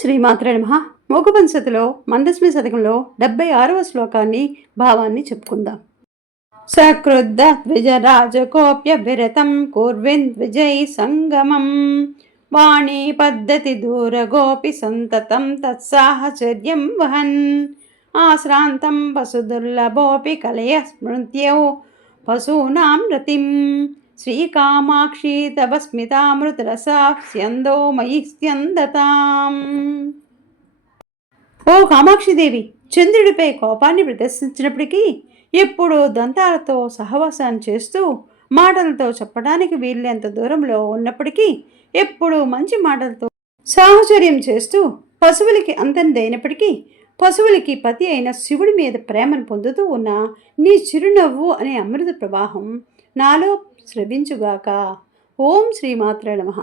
శ్రీమాత్రే నమః. మోగపంచతిలో మందస్మి శతకంలో 76వ శ్లోకాన్ని భావాన్ని చెప్పుకుందాం. సక్రుద్ధ ద్విజరాజకోప్య విరతం కుర్విన్ ద్విజై సంగమం వాణీ పద్ధతి దూరగోపి సంతతం తత్సాహచర్యం వహన్ ఆశ్రాంతం పశుదుర్లభోపి కలయ స్మృత్యౌ పశూనాం రతిం శ్రీకామాక్షి తవ స్మితామృతరసా స్యందో మయి స్యందతాం. ఓ కామాక్షిదేవి, చంద్రుడిపై కోపాన్ని ప్రదర్శించినప్పటికీ ఎప్పుడూ దంతాలతో సహవాసాన్ని చేస్తూ మాటలతో చెప్పడానికి వీళ్ళెంత దూరంలో ఉన్నప్పటికీ ఎప్పుడూ మంచి మాటలతో సాహచర్యం చేస్తూ పశువులకి అంతందైనప్పటికీ పశువులకి పతి అయిన శివుడి మీద ప్రేమను పొందుతూ ఉన్న నీ చిరునవ్వు అనే అమృత ప్రవాహం నాలో స్రవించుగాక. ఓం శ్రీమాత్రే నమః.